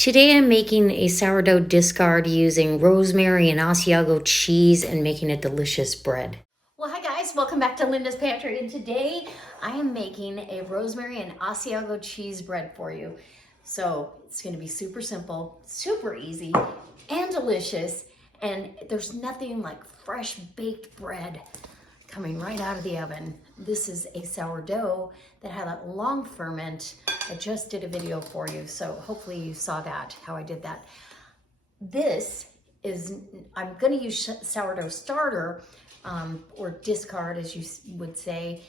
Today I'm making a sourdough discard using rosemary and Asiago cheese and making a delicious bread. Well, hi guys, welcome back to Linda's Pantry, and today I am making a rosemary and Asiago cheese bread for you. So it's going to be super simple, super easy, and delicious, and there's nothing like fresh baked bread coming right out of the oven. This is a sourdough that had a long ferment. I just did a video for you, so hopefully you saw that, how I did that. This is, I'm gonna use sourdough starter or discard, as you would say,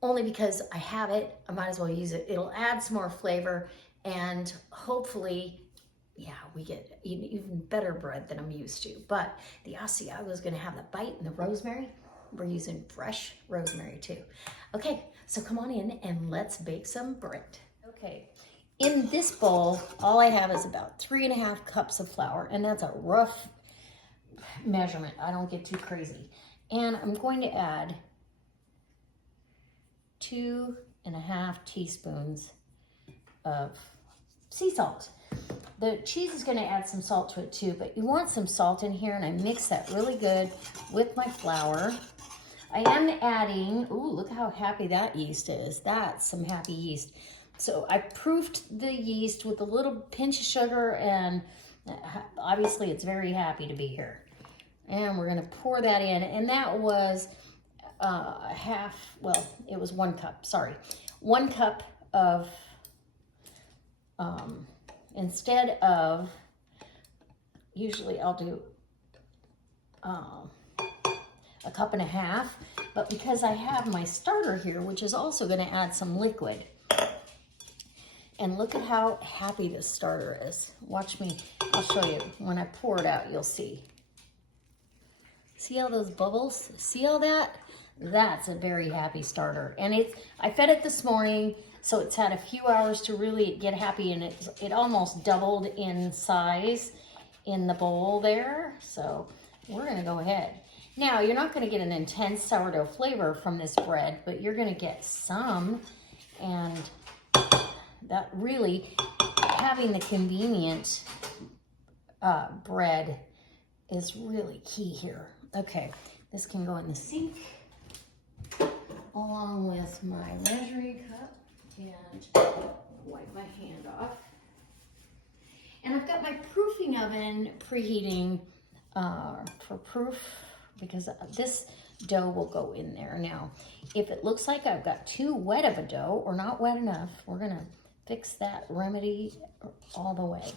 only because I have it, I might as well use it. It'll add some more flavor, and hopefully, yeah, we get even better bread than I'm used to. But the Asiago is gonna have the bite and the rosemary. We're using fresh rosemary too. Okay, so come on in and let's bake some bread. Okay, in this bowl, all I have is about 3.5 cups of flour, and that's a rough measurement. I don't get too crazy. And I'm going to add 2.5 teaspoons of sea salt. The cheese is going to add some salt to it too, but you want some salt in here, and I mix that really good with my flour. I am adding, ooh, look how happy that yeast is. That's some happy yeast. So I proofed the yeast with a little pinch of sugar, and obviously it's very happy to be here. And we're gonna pour that in, and that was it was 1 cup, sorry. 1 cup of, instead of, usually I'll do 1.5 cups, but because I have my starter here, which is also gonna add some liquid. And look at how happy this starter is. Watch me, I'll show you. When I pour it out, you'll see. See all those bubbles? See all that? That's a very happy starter. And I fed it this morning, so it's had a few hours to really get happy, and it almost doubled in size in the bowl there. So we're gonna go ahead. Now, you're not gonna get an intense sourdough flavor from this bread, but you're gonna get some, and that really, having the convenient bread is really key here. Okay, this can go in the sink along with my measuring cup, and wipe my hand off. And I've got my proofing oven preheating for proof, because this dough will go in there. Now, if it looks like I've got too wet of a dough or not wet enough, we're gonna fix that remedy all the way.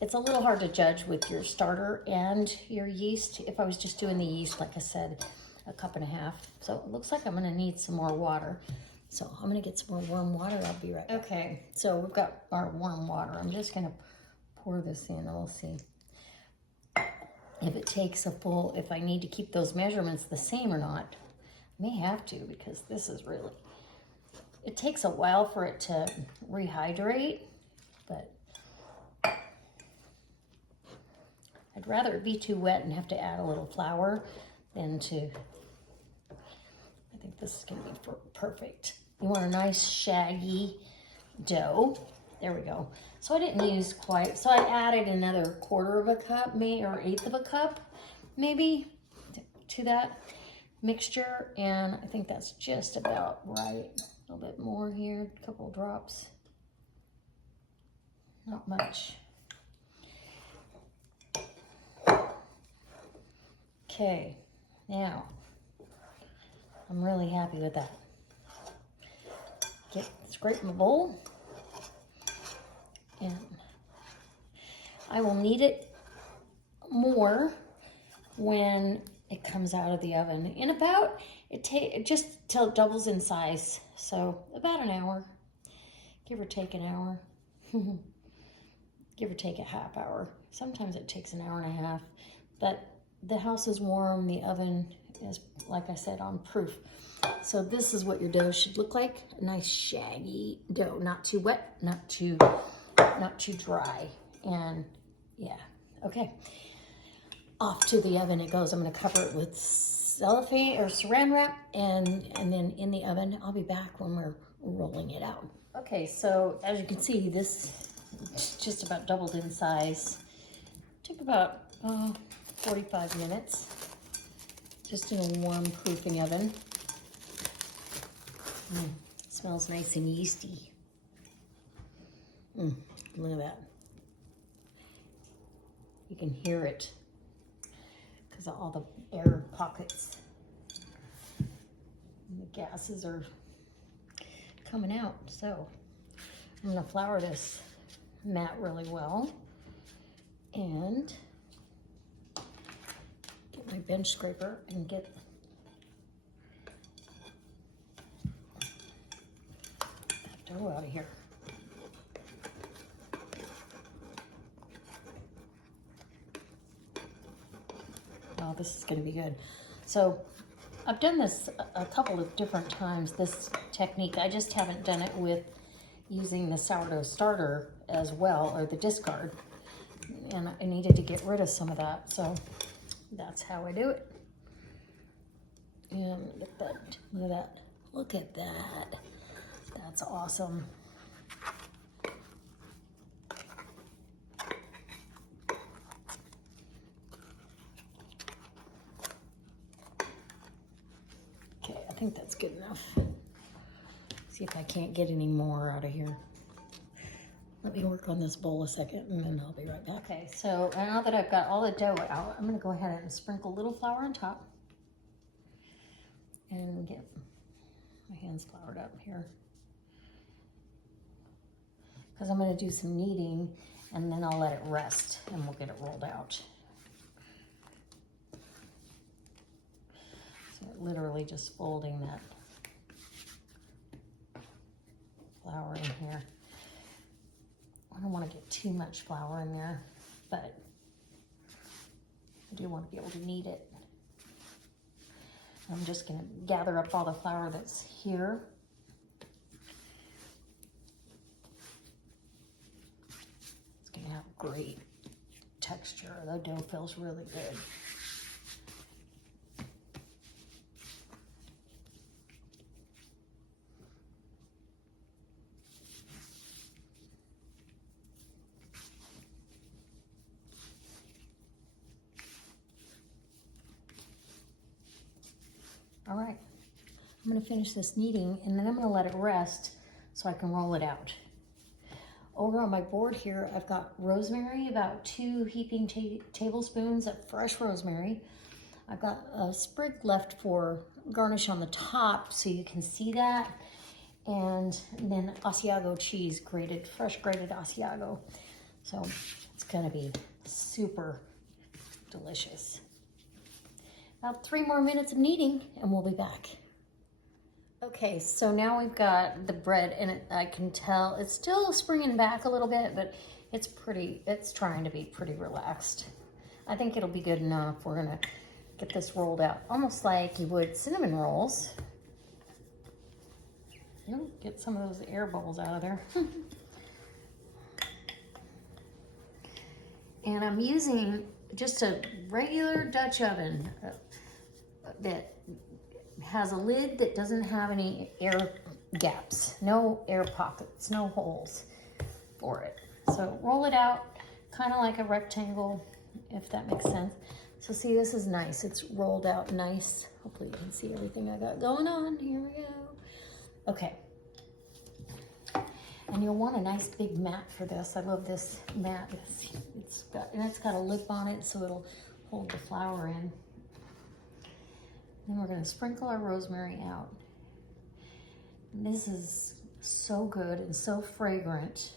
It's a little hard to judge with your starter and your yeast. If I was just doing the yeast, like I said, 1.5 cups. So it looks like I'm gonna need some more water. So I'm gonna get some more warm water. I'll be right back. Okay, so we've got our warm water. I'm just gonna pour this in, and we'll see if it takes a full, if I need to keep those measurements the same or not. I may have to, because this is really, it takes a while for it to rehydrate, but I'd rather it be too wet and have to add a little flour than to, I think this is gonna be perfect. You want a nice shaggy dough. There we go. So I didn't use quite, so I added another 1/4 cup, maybe, or 1/8 cup, maybe, to that mixture, and I think that's just about right. A little bit more here, a couple drops. Not much. Okay, now, I'm really happy with that. Scrape my bowl. And I will need it more when it comes out of the oven. In about, it just till it doubles in size. So about an hour, give or take an hour. Give or take a half hour. Sometimes it takes an 1.5 hours, but the house is warm, the oven is, like I said, on proof. So this is what your dough should look like. A nice shaggy dough, not too wet, not too dry. And yeah, okay. Off to the oven it goes. I'm gonna cover it with cellophane or saran wrap, and then in the oven. I'll be back when we're rolling it out. Okay, so as you can see, this just about doubled in size. Took about 45 minutes, just in a warm proofing oven. Smells nice and yeasty. Look at that. You can hear it because of all the air pockets. And the gases are coming out. So I'm gonna flour this mat really well and get my bench scraper and get that dough out of here. Oh, this is gonna be good. So I've done this a couple of different times, this technique. I just haven't done it with using the sourdough starter as well, or the discard. And I needed to get rid of some of that, so that's how I do it. And look at that, look at that, look at that. That's awesome. Okay, I think that's good enough. See if I can't get any more out of here. Let me work on this bowl a second and then I'll be right back. Okay, so now that I've got all the dough out, I'm gonna go ahead and sprinkle a little flour on top and get my hands floured up here. Because I'm gonna do some kneading and then I'll let it rest and we'll get it rolled out. So literally just folding that flour in here. I don't want to get too much flour in there, but I do want to be able to knead it. I'm just going to gather up all the flour that's here. It's going to have great texture. The dough feels really good. All right, I'm gonna finish this kneading and then I'm gonna let it rest so I can roll it out. Over on my board here, I've got rosemary, about 2 heaping tablespoons of fresh rosemary. I've got a sprig left for garnish on the top so you can see that. And then Asiago cheese, grated, fresh grated Asiago. So it's gonna be super delicious. About 3 more minutes of kneading and we'll be back. Okay, so now we've got the bread and I can tell it's still springing back a little bit, but it's trying to be pretty relaxed. I think it'll be good enough. We're gonna get this rolled out almost like you would cinnamon rolls. Get some of those air bubbles out of there. And I'm using just a regular Dutch oven that has a lid that doesn't have any air gaps, no air pockets, no holes for it. So roll it out kind of like a rectangle, if that makes sense. So see, this is nice. It's rolled out nice. Hopefully you can see everything I got going on. Here we go. Okay. And you'll want a nice big mat for this. I love this mat. It's got a lip on it so it'll hold the flour in. Then we're gonna sprinkle our rosemary out. And this is so good and so fragrant.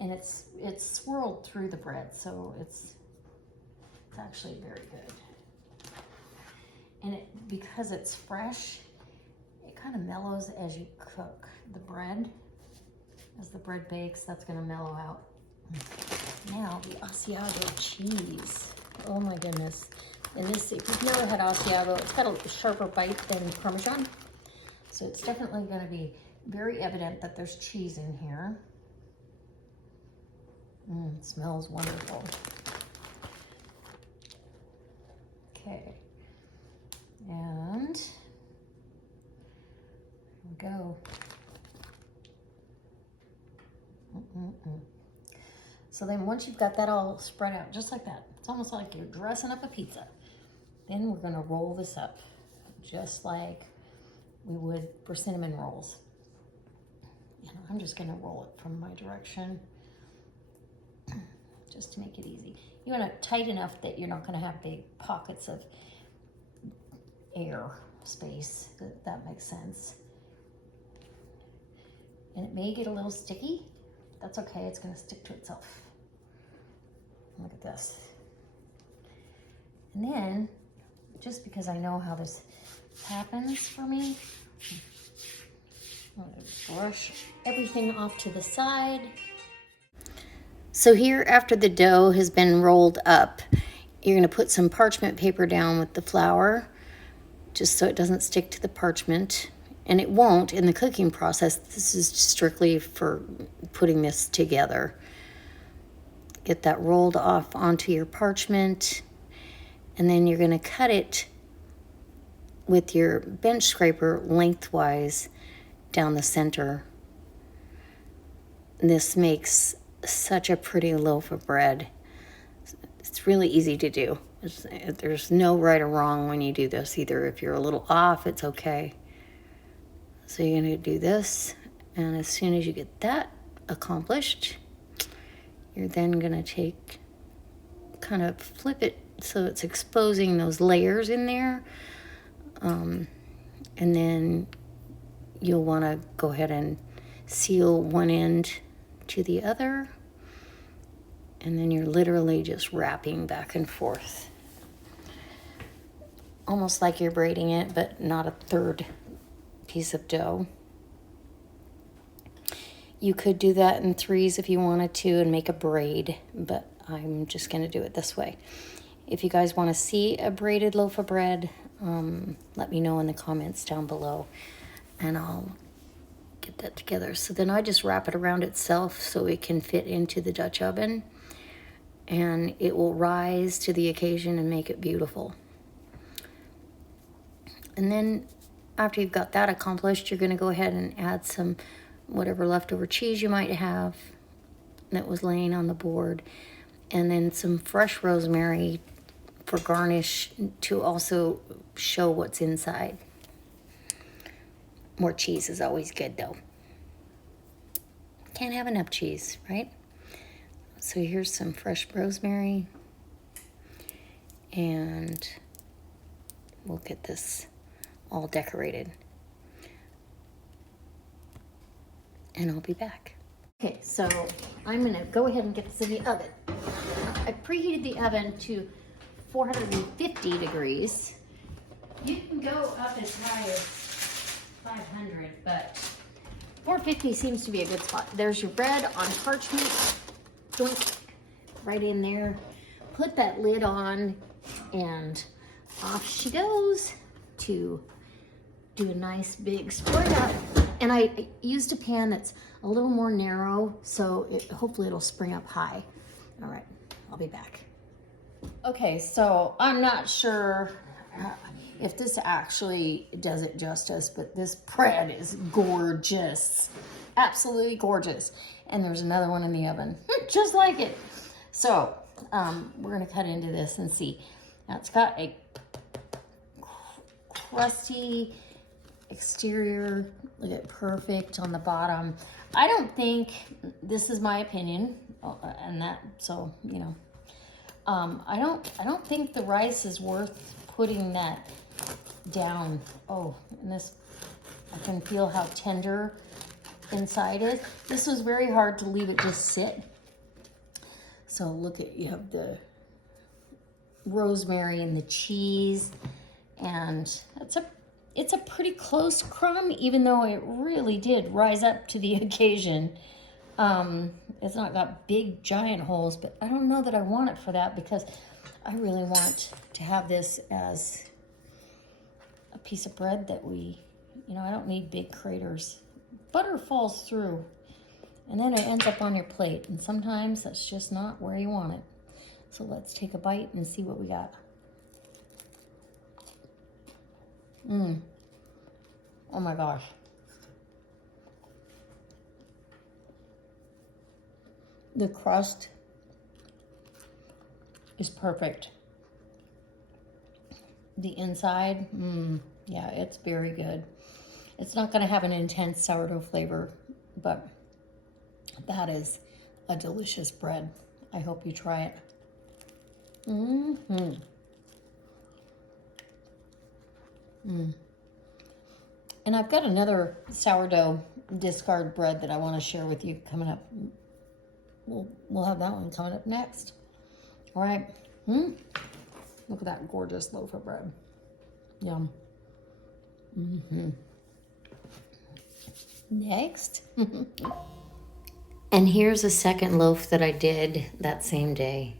And it's swirled through the bread, so it's actually very good. And because it's fresh, it kind of mellows as you cook the bread. As the bread bakes, that's gonna mellow out. Now the Asiago cheese. Oh my goodness. And this, if you've never had Asiago, it's got a sharper bite than Parmesan. So it's definitely gonna be very evident that there's cheese in here. It smells wonderful. Okay. And here we go. So then once you've got that all spread out, just like that, it's almost like you're dressing up a pizza. Then we're gonna roll this up, just like we would for cinnamon rolls. And I'm just gonna roll it from my direction, just to make it easy. You want it tight enough that you're not gonna have big pockets of air space, if that makes sense. And it may get a little sticky. That's okay, it's gonna stick to itself. Look at this. And then, just because I know how this happens for me, I'm gonna brush everything off to the side. So here, after the dough has been rolled up, you're gonna put some parchment paper down with the flour, just so it doesn't stick to the parchment. And it won't in the cooking process. This is strictly for putting this together. Get that rolled off onto your parchment, and then you're gonna cut it with your bench scraper lengthwise down the center. This makes such a pretty loaf of bread. It's really easy to do. There's no right or wrong when you do this either. If you're a little off, it's okay. So you're gonna do this, and as soon as you get that accomplished, you're then gonna take, kind of flip it so it's exposing those layers in there. And then you'll wanna go ahead and seal one end to the other. And then you're literally just wrapping back and forth. Almost like you're braiding it, but not a third piece of dough. You could do that in threes if you wanted to and make a braid, but I'm just gonna do it this way. If you guys wanna see a braided loaf of bread, let me know in the comments down below and I'll get that together. So then I just wrap it around itself so it can fit into the Dutch oven, and it will rise to the occasion and make it beautiful. And then after you've got that accomplished, you're gonna go ahead and add some whatever leftover cheese you might have that was laying on the board, and then some fresh rosemary for garnish to also show what's inside. More cheese is always good though. Can't have enough cheese, right? So here's some fresh rosemary, and we'll get this all decorated. And I'll be back. Okay, so I'm gonna go ahead and get this in the oven. I preheated the oven to 450 degrees. You can go up as high as 500, but 450 seems to be a good spot. There's your bread on parchment. Doink, right in there. Put that lid on, and off she goes to do a nice big spread up. And I used a pan that's a little more narrow, so hopefully it'll spring up high. All right, I'll be back. Okay, so I'm not sure if this actually does it justice, but this bread is gorgeous. Absolutely gorgeous. And there's another one in the oven, just like it. So we're gonna cut into this and see. Now it's got a crusty exterior, look at perfect on the bottom. I don't think, this is my opinion, and that, so, you know, I don't think the rice is worth putting that down. Oh, and this, I can feel how tender inside is. This was very hard to leave it just sit. So look at, you have the rosemary and the cheese, and it's a pretty close crumb, even though it really did rise up to the occasion. It's not got big giant holes, but I don't know that I want it for that, because I really want to have this as a piece of bread that we, you know, I don't need big craters. Butter falls through, and then it ends up on your plate, and sometimes that's just not where you want it. So let's take a bite and see what we got. Oh my gosh. The crust is perfect. The inside, yeah, it's very good. It's not going to have an intense sourdough flavor, but that is a delicious bread. I hope you try it. And I've got another sourdough discard bread that I want to share with you coming up. We'll have that one coming up next. All right. Look at that gorgeous loaf of bread. Yum. Next. And here's a second loaf that I did that same day.